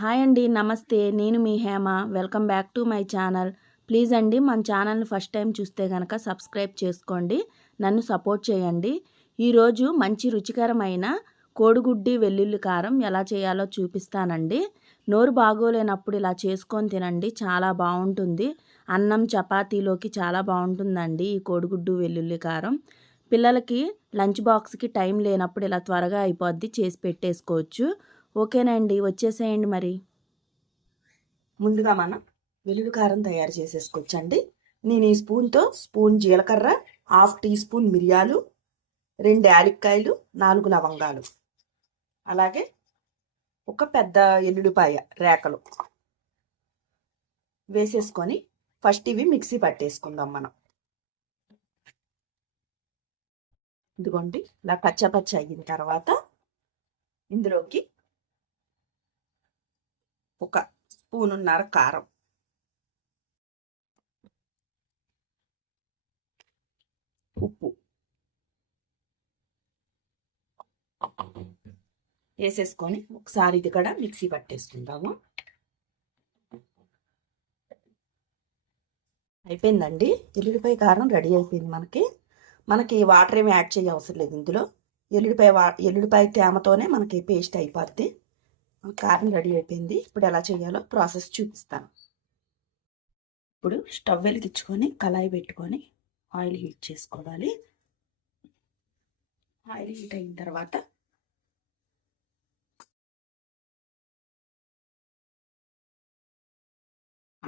Hi అండి నమస్తే. నేను మీ Hema. Welcome back to my channel. Please అండి మన ఛానల్ని ఫస్ట్ టైం చూస్తే కనుక సబ్స్క్రైబ్ చేసుకోండి. నన్ను సపోర్ట్ చేయండి. ఈరోజు మంచి రుచికరమైన కోడిగుడ్డి వెల్లుల్లి కారం ఎలా చేయాలో చూపిస్తానండి. నోరు బాగోలేనప్పుడు ఇలా చేసుకొని తినండి. చాలా బాగుంటుంది. అన్నం చపాతీలోకి చాలా బాగుంటుందండి ఈ కోడిగుడ్డు వెల్లుల్లి కారం. పిల్లలకి లంచ్ బాక్స్కి టైం లేనప్పుడు ఇలా త్వరగా అయిపోద్ది. చేసి పెట్టేసుకోవచ్చు. ఓకేనండి వచ్చేసేయండి మరి. ముందుగా మనం వెల్లుల్లి కారం తయారు చేసేసుకోవచ్చండి. నేను ఈ స్పూన్తో స్పూన్ జీలకర్ర హాఫ్ టీ స్పూన్ మిరియాలు రెండు యాలక్కాయలు నాలుగు లవంగాలు. అలాగే ఒక పెద్ద ఎల్లుల్లిపాయ రేకలు వేసేసుకొని ఫస్ట్ ఇవి మిక్సీ పట్టేసుకుందాం మనం. ఇదిగోండి ఇలా పచ్చ పచ్చ అయిన తర్వాత ఇందులోకి ఒక స్పూనున్నర కారం. ఉప్పు. వేసేసుకొని ఒకసారి ఇది కూడా మిక్సీ పట్టేసుకుందాము. అయిపోయిందండి. ఎల్లుడిపాయ కారం రెడీ అయిపోయింది మనకి. మనకి వాటర్ ఏమి యాడ్ చేయ అవసరం లేదు ఇందులో. ఎల్లుడిపాయ వా ఎల్లుడిపాయ తేమతోనే మనకి పేస్ట్ అయిపోద్ది. కారం రెడీ అయిపోయింది. ఇప్పుడు ఎలా చేయాలో ప్రాసెస్ చూపిస్తాను. ఇప్పుడు స్టవ్ వెలిగించుకొని కళాయి పెట్టుకొని ఆయిల్ హీట్ చేసుకోవాలి. ఆయిల్ హీట్ అయిన తర్వాత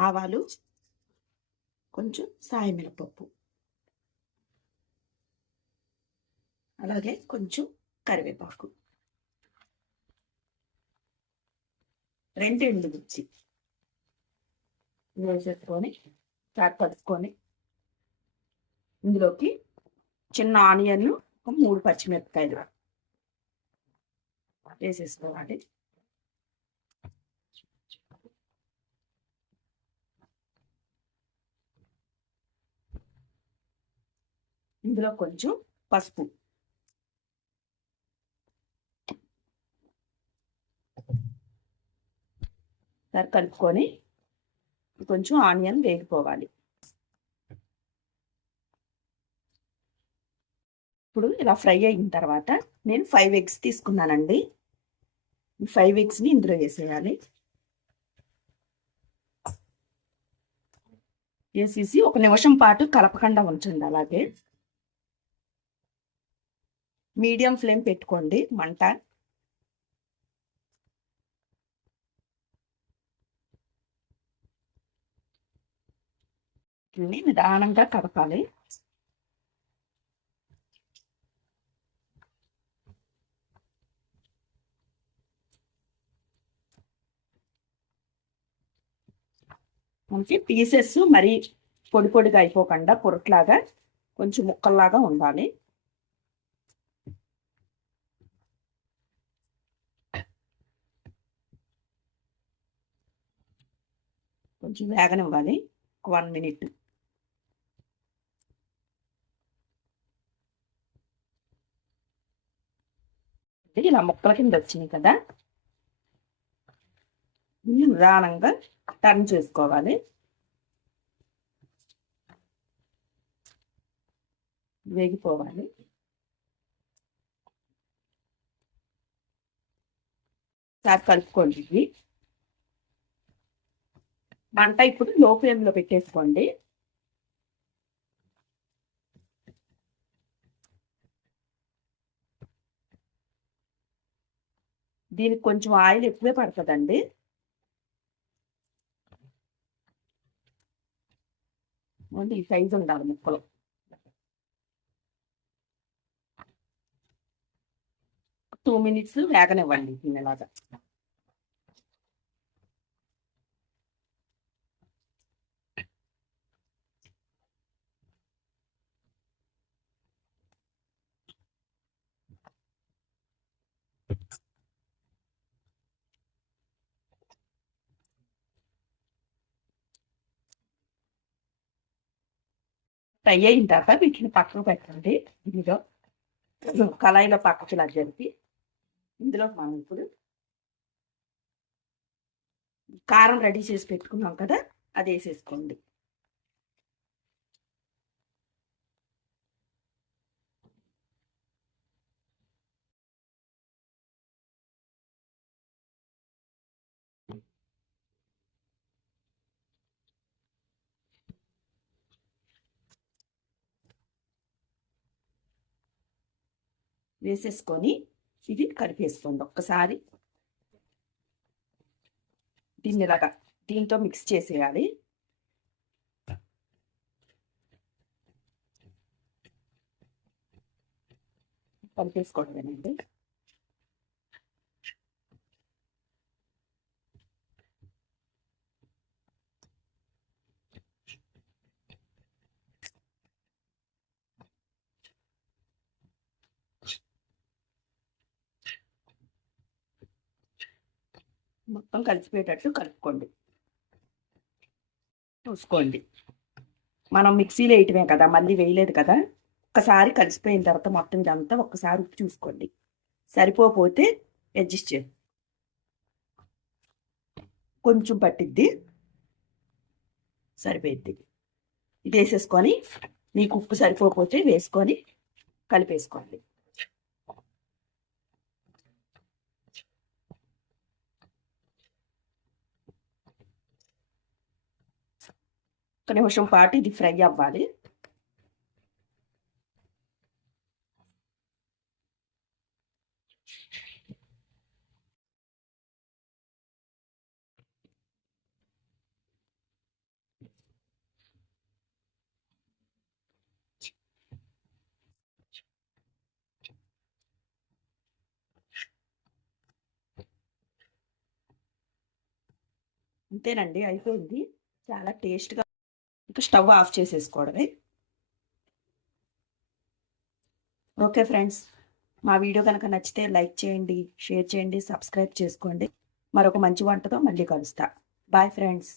ఆవాలు కొంచెం సాయి మినపప్పు. అలాగే కొంచెం కరివేపాకు. రెండు ఎండుమిర్చి వేసేసుకొని ప్యాక్ పట్టుకొని ఇందులోకి చిన్న ఆనియన్ ఒక మూడు పచ్చిమిరపకాయలు వేసేసుకోవాలి. ఇందులో కొంచెం పసుపు సరే కలుపుకొని కొంచెం ఆనియన్ వేగిపోవాలి. ఇప్పుడు ఇలా ఫ్రై అయిన తర్వాత నేను ఫైవ్ ఎగ్స్ తీసుకున్నానండి. ఈ ఫైవ్ ఎగ్స్ని ఇందులో వేసేయాలి. వేసేసి ఒక నిమిషం పాటు కలపకుండా ఉంచండి అలాగే. మీడియం ఫ్లేమ్ పెట్టుకోండి. మంట నిదానంగా కలపాలి. మనకి పీసెస్ మరి పొడి పొడిగా అయిపోకుండా పొరట్లాగా కొంచెం ముక్కల్లాగా ఉండాలి. కొంచెం వేగనివ్వాలి. ఒక వన్ మినిట్. ఇలా ముక్కల కింద వచ్చినాయి కదా నిదానంగా టర్న్ చేసుకోవాలి వేగిపోవాలి సార్ కలుపుకోండి ఇవి మంట ఇప్పుడు లో ఫ్లేమ్లో పెట్టేసుకోండి దీనికి కొంచెం ఆయిల్ ఎక్కువే పడుతుందండి. ఈ సైజు ఉండాలి ముక్కలు. టూ మినిట్స్ వేగనివ్వండి ఇలాగా ఫ్రై అయిన తర్వాత వీటిని పక్కకు పెట్టండి. ఇందులో కళాయిలో పక్కకి ఇలా జరిపి ఇందులో మనం ఇప్పుడు కారం రెడీ చేసి పెట్టుకున్నాం కదా అది వేసేసుకోండి. వేసేసుకొని ఇది కలిపేసుకోండి ఒక్కసారి. దీన్ని ఇలాగా దీంతో మిక్స్ చేసేయాలి. కలిపేసుకోవడమేనండి. మొత్తం కలిసిపోయేటట్టు కలుపుకోండి. చూసుకోండి. మనం మిక్సీలో వేయటమే కదా మళ్ళీ వేయలేదు కదా ఒక్కసారి కలిసిపోయిన తర్వాత మొత్తం ఇదంతా ఒక్కసారి ఉప్పు చూసుకోండి. సరిపోతే అడ్జస్ట్ చేయండి. కొంచెం పట్టిద్ది. సరిపోయిద్ది. ఇది వేసేసుకొని మీకు ఉప్పు సరిపోతే వేసుకొని కలిపేసుకోండి. ఒక నిమిషం పాటు ఇది ఫ్రై అవ్వాలి. అంతేనండి అయిపోయింది. చాలా టేస్ట్గా ఇంకా స్టవ్ ఆఫ్ చేసేసుకోవడమే. ఓకే ఫ్రెండ్స్ మా వీడియో కనుక నచ్చితే లైక్ చేయండి షేర్ చేయండి సబ్స్క్రైబ్ చేసుకోండి. మరొక మంచి వంటతో మళ్ళీ కలుస్తా. Bye friends.